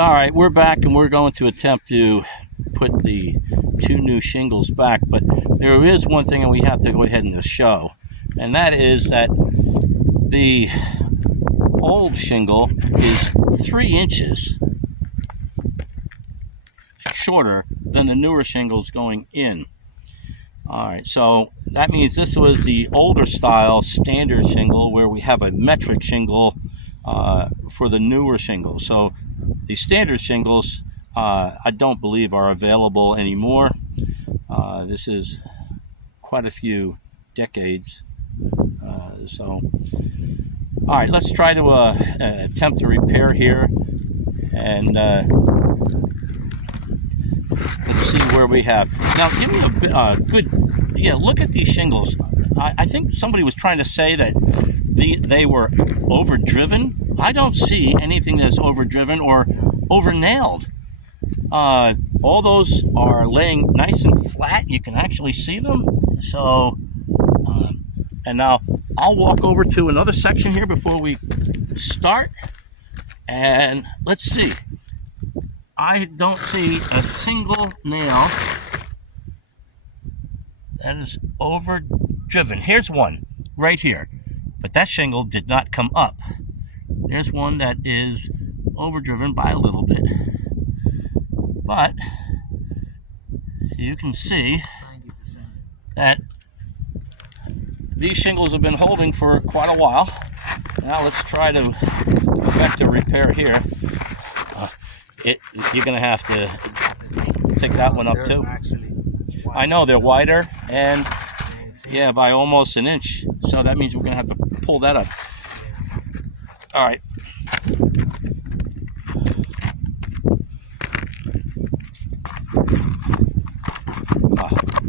All right, we're back and we're going to attempt to put the two new shingles back, but there is one thing that we have to go ahead and show, and that is that the old shingle is 3 inches shorter than the newer shingles going in. All right, so that means this was the older style standard shingle where we have a metric shingle for the newer shingles. So the standard shingles I don't believe are available anymore. This is quite a few decades. All right, let's try to attempt to repair here, and let's see where we have. Now, give me a good, look at these shingles. I think somebody was trying to say that they were overdriven. I don't see anything that's overdriven or over-nailed. All those are laying nice and flat. You can actually see them. So, and now I'll walk over to another section here before we start. And let's see. I don't see a single nail that is overdriven. Here's one right here, but that shingle did not come up. There's one that is overdriven by a little bit, but you can see that these shingles have been holding for quite a while. Now let's try to effect a repair here. You're going to have to take that one up too. I know they're wider, and yeah, by almost an inch. So that means we're going to have to pull that up. All right.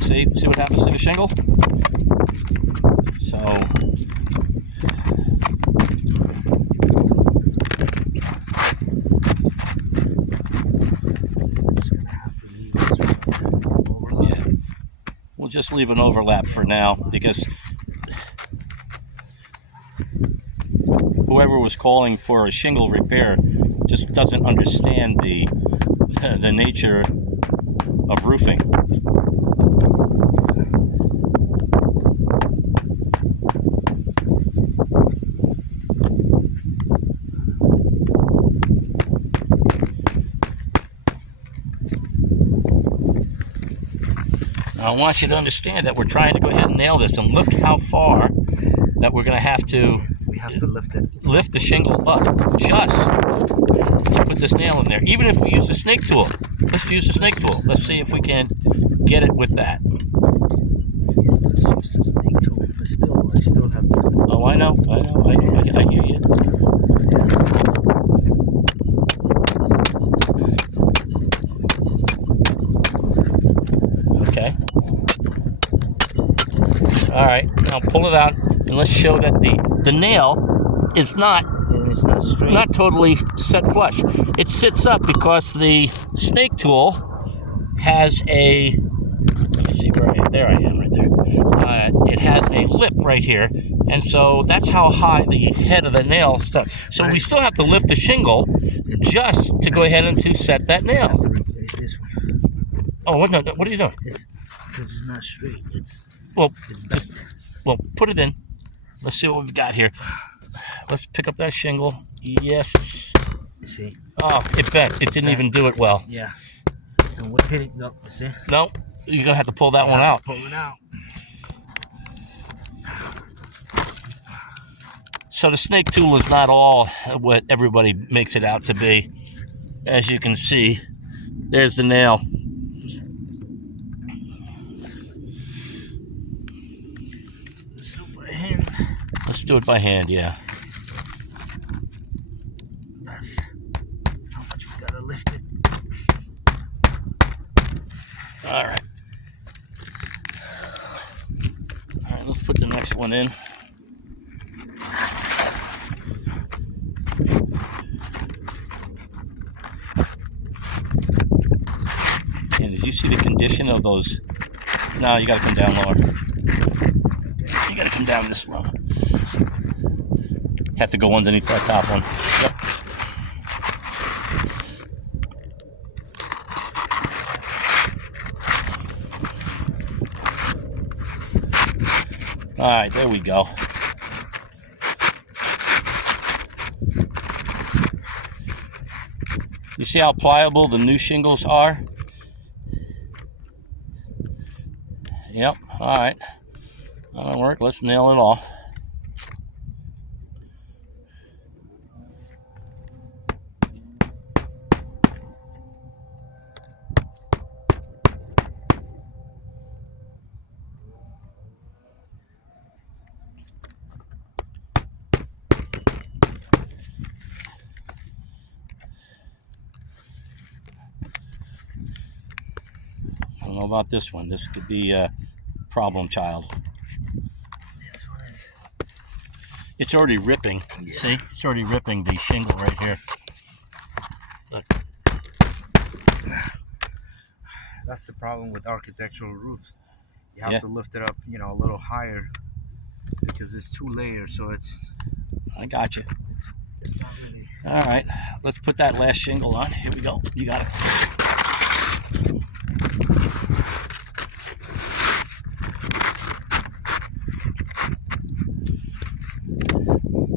See what happens to the shingle? So we'll just leave an overlap for now, because whoever was calling for a shingle repair just doesn't understand the nature of roofing. I want you to understand that we're trying to go ahead and nail this, and look how far that we're going to have to lift the shingle up just to put this nail in there. Even if we use the snake tool, let's use the snake tool. Let's see if we can get it with that. Yeah, let's use the snake tool, but I still have to. Oh, I know, I hear you. Okay. All right, now pull it out, and let's show that the nail is not straight. Not totally set flush. It sits up because the snake tool has a, let me see, there I am right there. It has a lip right here, and so that's how high the head of the nail stuck. So we still have to lift the shingle just to go ahead and to set that nail. Replace this one. Oh, what are you doing? Because it's not straight. It's put it in. Let's see what we've got here. Let's pick up that shingle. Yes. See? Oh, it bent. It didn't even do it well. Yeah. And what hit it? No, see? No, you're gonna have to pull that one out. Pull it out. So the snake tool is not all what everybody makes it out to be. As you can see, there's the nail. Let's do it by hand, yeah. That's how much we gotta lift it. All right. All right, let's put the next one in. And did you see the condition of those? No, you gotta come down lower. You gotta come down this low. Have to go underneath that top one. right, there we go. You see how pliable the new shingles are? Yep, all right. That'll work. Let's nail it off. I don't know about this one. This could be a problem child. This one is. It's already ripping. Yeah. See? It's already ripping the shingle right here. Look. That's the problem with architectural roofs. You have to lift it up, a little higher because it's 2 layers, so it's. I got you. It's not really. All right, let's put that last shingle on. Here we go. You got it.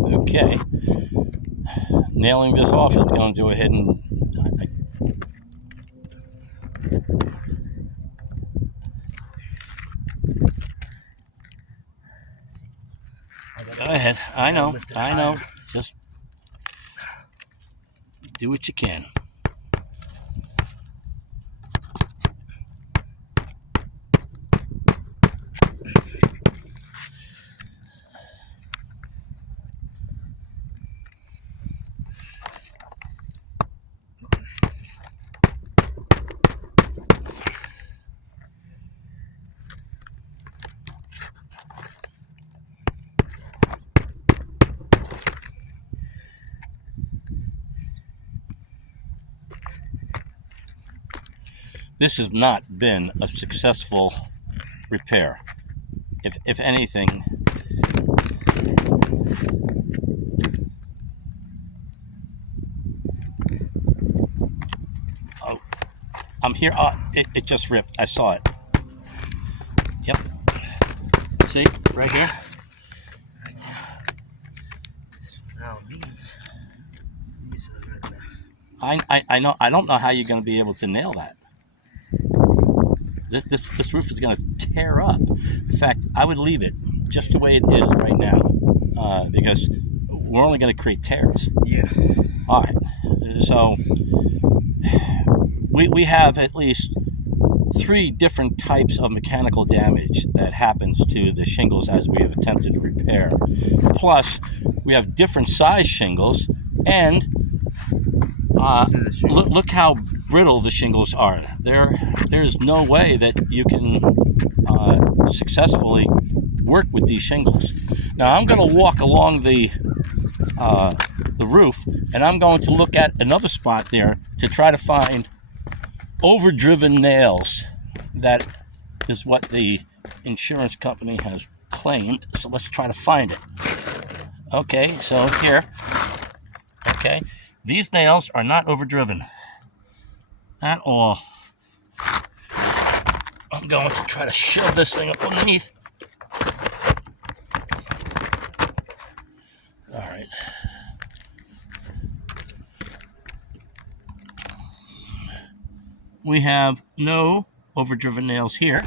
Okay. Nailing this off is going to go ahead and. Go ahead. I know. Just do what you can. This has not been a successful repair. If anything, oh, I'm here. Oh, it just ripped. I saw it. Yep. See, right here. Right there. Now these are not gonna. I know. I don't know how you're going to be able to nail that. This roof is going to tear up. In fact, I would leave it just the way it is right now, because we're only going to create tears. Yeah. All right. So we have at least 3 different types of mechanical damage that happens to the shingles as we have attempted to repair. Plus, we have different size shingles, and look how brittle the shingles are. There's no way that you can successfully work with these shingles. Now I'm going to walk along the roof, and I'm going to look at another spot there to try to find overdriven nails. That is what the insurance company has claimed. So let's try to find it. Okay, so here. Okay. These nails are not overdriven at all. I'm going to try to shove this thing up underneath. All right. We have no overdriven nails here.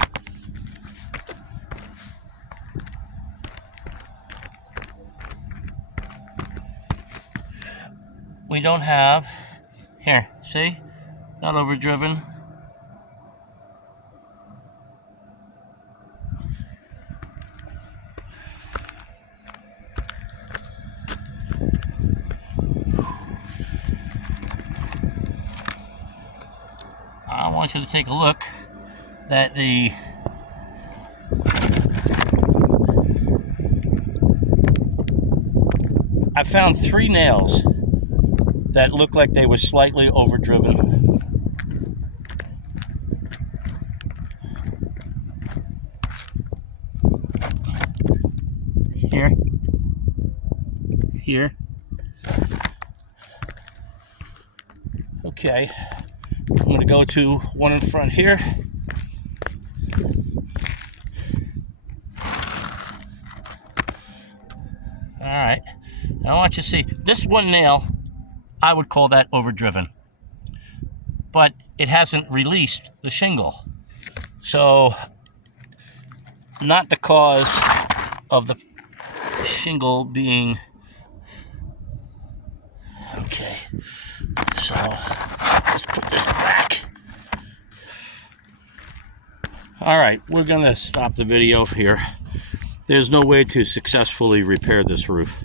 We don't have, here, see, not overdriven. I want you to take a look that I found 3 nails that looked like they were slightly overdriven. Here. Okay, I'm going to go to one in front here. All right. I want you to see this one nail. I would call that overdriven, but it hasn't released the shingle. So, not the cause of the shingle being okay. So, let's put this back. All right, we're gonna stop the video here. There's no way to successfully repair this roof.